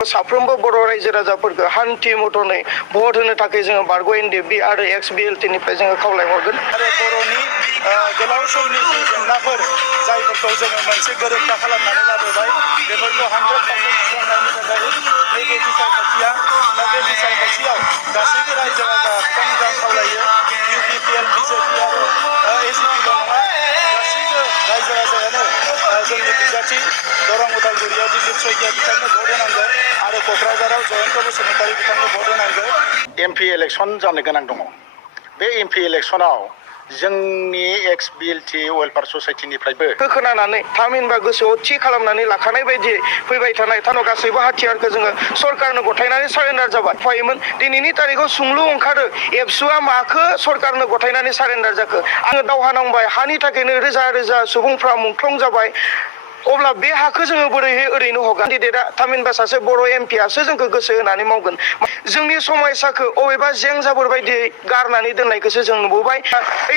साफ्रोमबो बर' रायजो राजाफोरखौ हान्थि मथनै भट होनो थाखाय जोङो बारग' एनडिएफबि आरो एक्स-बिएलटिनिफ्राय जोङो खावलायहरगोन। आरो बर'नि गोलाव समनि जि जेंनाफोर जायफोरखौ जोङो मोनसे गोरोबथा खालामनानै लाबोबाय बेफोरखौ 100% सुस्रांनायनि थाखाय नैबे बिसायख'थिया दा बे बिसायख'थियाव गासैबो रायजो राजा बिथांमोनखौ खावलायो इउपिपिएल बिजेपि आरो एसिपिल' नङा गासैबो रायजो राजायानो जोंनि बिजाथि दरं उदालगुरियाव दिलीप सयकिया बिथांनो भट होनांगौ आरो क'क्राझाराव जयन्त बसुमतारी बिथांनो भट होनांगौ। एमपि इलेक्सन जानो गोनां दङ। बे एमपि इलेक्सनाव जोंनि एक्स-बिएलटि वेलफेयार ससाइटिनिफ्रायबो खोनानानै थामहिनबा गोसोआव थि खालामनानै लाखानाय बायदियै फैबाय थानाय थानाव गासैबो हाथियारखौ जोङो सरकारनो गथायनानै सारेन्डार जाबाय फायोमोन। दिनैनि तारिखाव सोंलु ओंखारो एबसुआ माखो सरकारनो गथायनानै सारेन्डार जाखो। आङो दावहा नांबाय हानि थाखायनो रोजा रोजा सुबुंफ्रा मुंख्लं जाबाय। अब्ला बे हाखौ जोङो बोरैहाय ओरैनो हगार केन्डिडेटआ थामहिनबा सासे बर' एमपिआसो जोंखौ गोसो होनानै मावगोन। जोंनि समायसाखौ अबेबा जेंजाबोर बायदियै गारनानै दोननायखौसो जों नुबोबाय।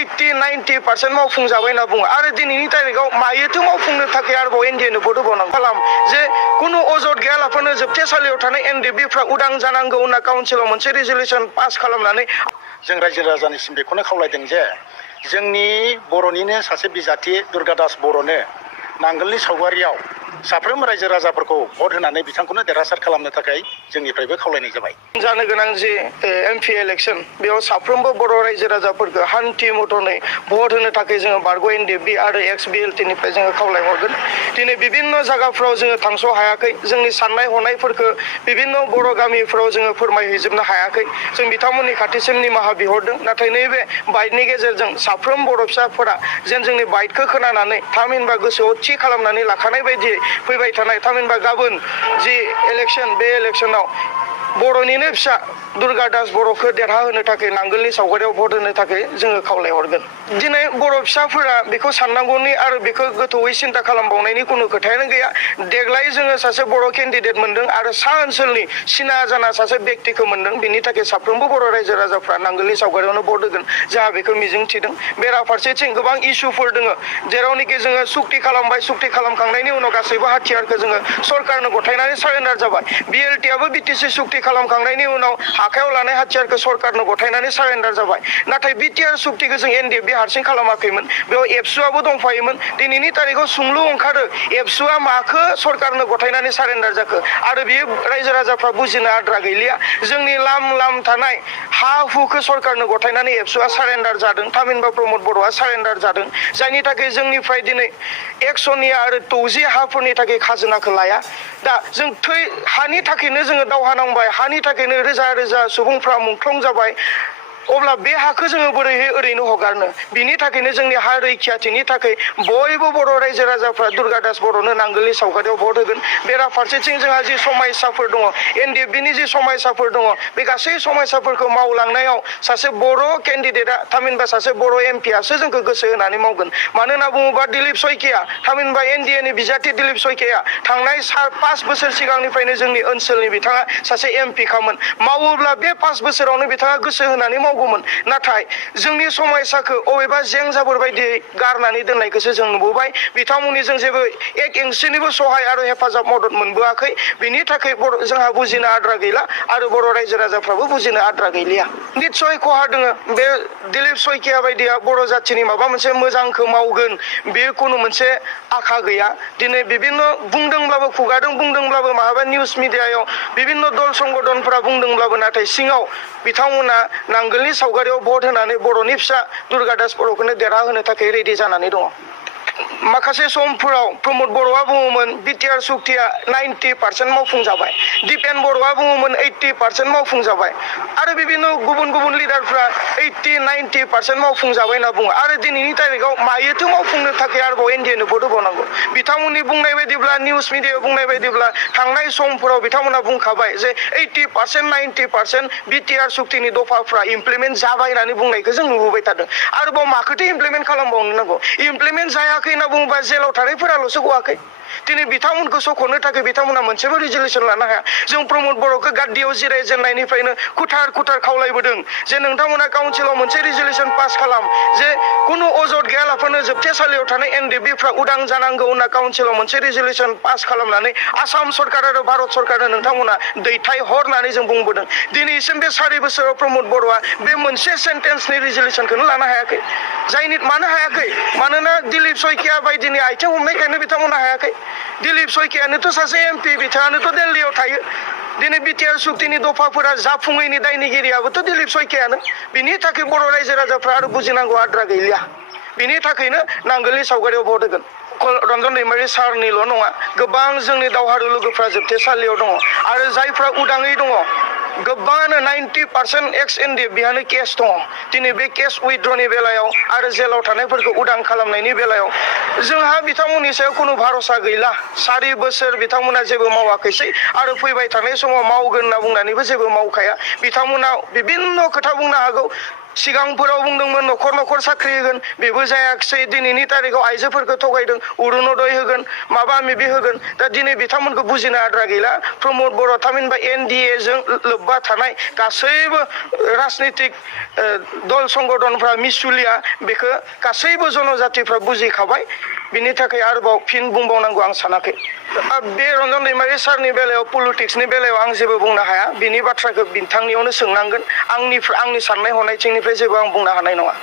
80-90% मावफुंजाबाय होनना बुङो आरो दिनैनि तारिखाव मायोथो मावफुंनो थाखाय आरोबाव एनडिएनो भट होबावनांगौ खालाम जे खुनु अजद गैयालाफानो जोबथेसालियाव थानाय एनडिएफबिफ्रा उदां जानांगौ होनना काउन्सिलाव मोनसे रेजलिउसन पास खालामनानै जों रायजो राजानिसिम बेखौनो खावलायदों जे जोंनि बर'निनो सासे बिजाथि दुर्गा दास बर'नो नांगोलनि सावगारियाव साफ्रोम रायजो राजाफोरखौ भट होनानै बिथांखौनो देरहासार खालामनो थाखाय जोंनिफ्रायबो खावलायनाय जाबाय। जानो गोनां जे एमपि इलेक्सन बेयाव साफ्रोमबो बर' रायजो राजाफोरखौ हान्थि मथनै भट होनो थाखाय जोङो बारग' एनडिएफबि आरो एक्स-बिएलटिनिफ्राय जोङो खावलायहरगोन। दिनै बिभिन्न जायगाफ्राव जोङो थांस' हायाखै जोंनि साननाय हनायफोरखौ बिभिन्न बर' गामिफ्राव जोङो फोरमायहैजोबनो हायाखै। जों बिथांमोननि खाथिसिम निमाहा बिहरदों। नाथाय नैबे बाइटनि गेजेरजों साफ्रोम बर' फिसाफोरा जेन जोंनि बाइटखौ खोनानानै थामहिनबा गोसोआव थि खालामनानै लाखानाय बायदियै फैबाय थानाय थामहिनबा गाबोन जि इलेक्सन बे इलेक्सनाव बर'निनो फिसा दुर्गा दास बर'खौ देरहाहोनो थाखाय नांगोलनि सावगारियाव भट होनो थाखाय जोङो खावलायहरगोन। दिनै बर' फिसाफोरा बेखौ साननांगौनि आरो बेखौ गोथौयै सिन्था खालामबावनायनि खुनु खोथायानो गैया। देग्लाय जोङो सासे बर' केन्डिडेट मोन्दों आरो सा ओनसोलनि सिना जाना सासे बेक्तिखौ मोन्दों। बेनि थाखाय साफ्रोमबो बर' रायजो राजाफ्रा नांगोलनि सावगारियावनो भट होगोन जोंहा बेखौ मिजिं थिदों। बेराफारसेथिं गोबां इसुफोर दङ जेरावनोखि जोङो सुक्ति खालामबाय सुक्ति खालामखांनायनि उनाव गासैबो हाथियारखौ जोङो सरकारनो गथायनानै सारेन्डार जाबाय। बिएलटिआबो बिटिसि सुक्ति खालामखांनायनि उनाव आखायाव लानाय हाथियारखौ सरकारनो गथायनानै सारेन्डार जाबाय। नाथाय बिटिआर सुक्तिखौ जों एनडिएफबि हारसिं खालामाखैमोन बेयाव एबसुआबो दंफायोमोन। दिनैनि तारिखाव सोंलु ओंखारो एबसुआ माखो सरकारनो गथायनानै सारेन्डार जाखो आरो बियो रायजो राजाफ्रा बुजिनो आद्रा गैलिया। जोंनि लाम लाम थानाय हा हुखौ सरकारनो गथायनानै एबसुआ सारेन्डार जादों थामहिनबा प्रमद बर'आ सारेन्डार जादों जायनि थाखाय जोंनिफ्राय दिनै 100 आरो 30 हाफोरनि थाखाय खाजोनाखौ लाया। दा जों हानि थाखायनो जोङो दावहा नांबाय हानि थाखायनो रोजा रोजा सुबुंफ्रा मुंख्लं जाबाय। अब्ला बे हाखौ जोङो बोरैहाय ओरैनो हगारनो बिनि थाखायनो जोंनि हा रैखाथिनि थाखाय बयबो बर' रायजो राजाफ्रा दुर्गा दास बर'नो नांगोलनि सावगारियाव भट होगोन। बेराफारसेथिं जोंहा जि समयसाफोर दङ एनडिएफबिनि जि समयसाफोर दङ बे गासै समयसाफोरखौ मावलांनायाव सासे बर' केन्डिडेटआ थामहिनबा सासे बर' एमपिआसो जोंखौ गोसो होनानै मावगोन। मानो होनना बुङोबा दिलीप सयकिया थामहिनबा एनडिएनि बिजाथि दिलीप सयकिया थांनाय 5 बोसोर सिगांनिफ्रायनो जोंनि ओनसोलनि बिथाङा सासे एमपिखामोन। मावोब्ला बे 5 बोसोरावनो बिथाङा गोसो होनानै मावगौमोन। नाथाय जोंनि समयसाखौ अबेबा जेंजाबोर बायदियै गारनानै दोननायखौसो जों नुबोबाय। बिथांमोननि जों जेबो एक इन्सिनिबो सहाय आरो हेफाजाब मदद मोनबोआखै। बिनि थाखाय जोंहा बुजिनो आद्रा गैला आरो बर' रायजो राजाफ्राबो बुजिनो आद्रा गैलिया। निस्सय खहा दङ बे दिलीप सयकिया बायदिया बर' जाथिनि माबा मोनसे मोजांखौ मावगोन बे खुनु मोनसे आखा गैया। दिनै बिभिन्न बुंदोंब्लाबो खुगादों बुंदोंब्लाबो माबा निउस मिडियायाव बिभिन्न दल संगठनफोरा बुंदोंब्लाबो नाथाय सिङाव बिथांमोना नांगोलनि सावगारियाव भट होनानै बर'नि फिसा दुर्गा दास बर'खौनो देरहाहोनो थाखाय रेडि जानानै दङ। माखासे समफोराव प्रमद बर'आ बुङोमोन बिटिआर सुक्तिया 90% मावफुंजाबाय। दिपेन बर'आ बुङोमोन 80% मावफुंजाबाय आरो बिभिन्न गुबुन गुबुन लिडारफ्रा 80-90% मावफुंजाबाय होनना बुङो आरो दिनैनि तारिखाव मायोथो मावफुंनो थाखाय आरोबाव एनडिएनो भट होबावनांगौ। बिथांमोननि बुंनाय बायदिब्ला निउस मिडियायाव बुंनाय बायदिब्ला थांनाय समफोराव बिथांमोना बुंखाबाय जे 80-90% बिटिआर सुक्तिनि दफाफ्रा इमप्लिमेन्ट जाबाय होननानै बुंनायखौ जों नुबोबाय थादों। आरोबाव माखौथो इमप्लिमेन्ट खालामबावनो नांगौ। इमप्लिमेन्ट जायाखै होनना बुङोबा जेलाव थानायफोराल'सो गवाखै। दिनै बिथांमोनखौ सख'नो थाखाय बिथांमोना मोनसेबो रिजलिउसन लानो हाया जों प्रमद बर'खौ गाद्दियाव जिरायजेननायनिफ्रायनो कुटार खावलायबोदों जे नोंथांमोना काउन्सिलाव मोनसे रिजलिउसन पास खालाम जे कुनु अजद गैयालाफानो जोबथेसालियाव थानाय एनडिएफबिफ्रा उदां जानांगौ होनना काउन्सिलाव मोनसे रिजलिउसन पास खालामनानै आसाम सरकार आरो भारत सरकारनो नोंथांमोना दैथायहरनानै जों बुंबोदों दिनैसिम बे 4 बोसोराव प्रमद बर'आ बे मोनसे सेन्टेन्सनि रिजलिउसनखौनो लानो हायाखै मानो हायाखै मानोना दिलीप सयकिया बायदिनि आथिं हमनायखायनो बिथांमोना हायाखै दिलीप सयकियानोथ' सासे एमपि बिथाङानोथ' दिल्लीयाव थायो दिनै बिटिआर सुक्तिनि दफाफोरा जाफुङैनि दायनिगिरियाबोथ' दिलीप सयकियानो बिनि थाखाय बर' रायजो राजाफ्रा आरो बुजिनांगौ आद्रा गैलिया बिनि थाखायनो नांगोलनि सावगारियाव भट होगोन रन्जन दैमारि सारनिल' नङा गोबां जोंनि दावहारु लोगोफ्रा जोबथेसालियाव दङ आरो जायफ्रा उदाङै दङ गोबाङानो 90% एक्स एनडिएफ बिहानो केस दङ दिनै बे केस उइथड्रनि बेलायाव आरो जेलाव थानायफोरखौ उदां खालामनायनि बेलायाव जोंहा बिथांमोननि सायाव खुनु भरोसा गैला 4 बोसोर बिथांमोना जेबो मावाखैसै आरो फैबाय थानाय समाव मावगोन होनना बुंनानैबो जेबो मावखाया बिथांमोना बिभिन्न खोथा बुंनो हागौ सिगांफोराव बुंदोंमोन न'खर साख्रि होगोन बेबो जायाखिसै दिनैनि तारिखाव आइजोफोरखौ थगायदों अरुणोदय होगोन माबा माबि होगोन दा दिनै बिथांमोनखौ बुजिनो आद्रा गैला प्रमद बर' थामहिनबा एनडिए जों लोब्बा थानाय गासैबो राजनितिक दल संगठनफ्रा मिसुलिया बेखौ गासैबो जनजातिफ्रा बुजिखाबाय बिनि थाखाय आरोबाव फिन बुंबावनांगौ आं सानाखै बे रन्जन दैमारि सारनि बेलायाव पलिटिक्सनि बेलायाव आं जेबो बुंनो हाया बिनि बाथ्राखौ बिथांनियावनो सोंनांगोन आंनि साननाय हनायथिंनिफ्राय जेबो आं बुंनो हानाय नङा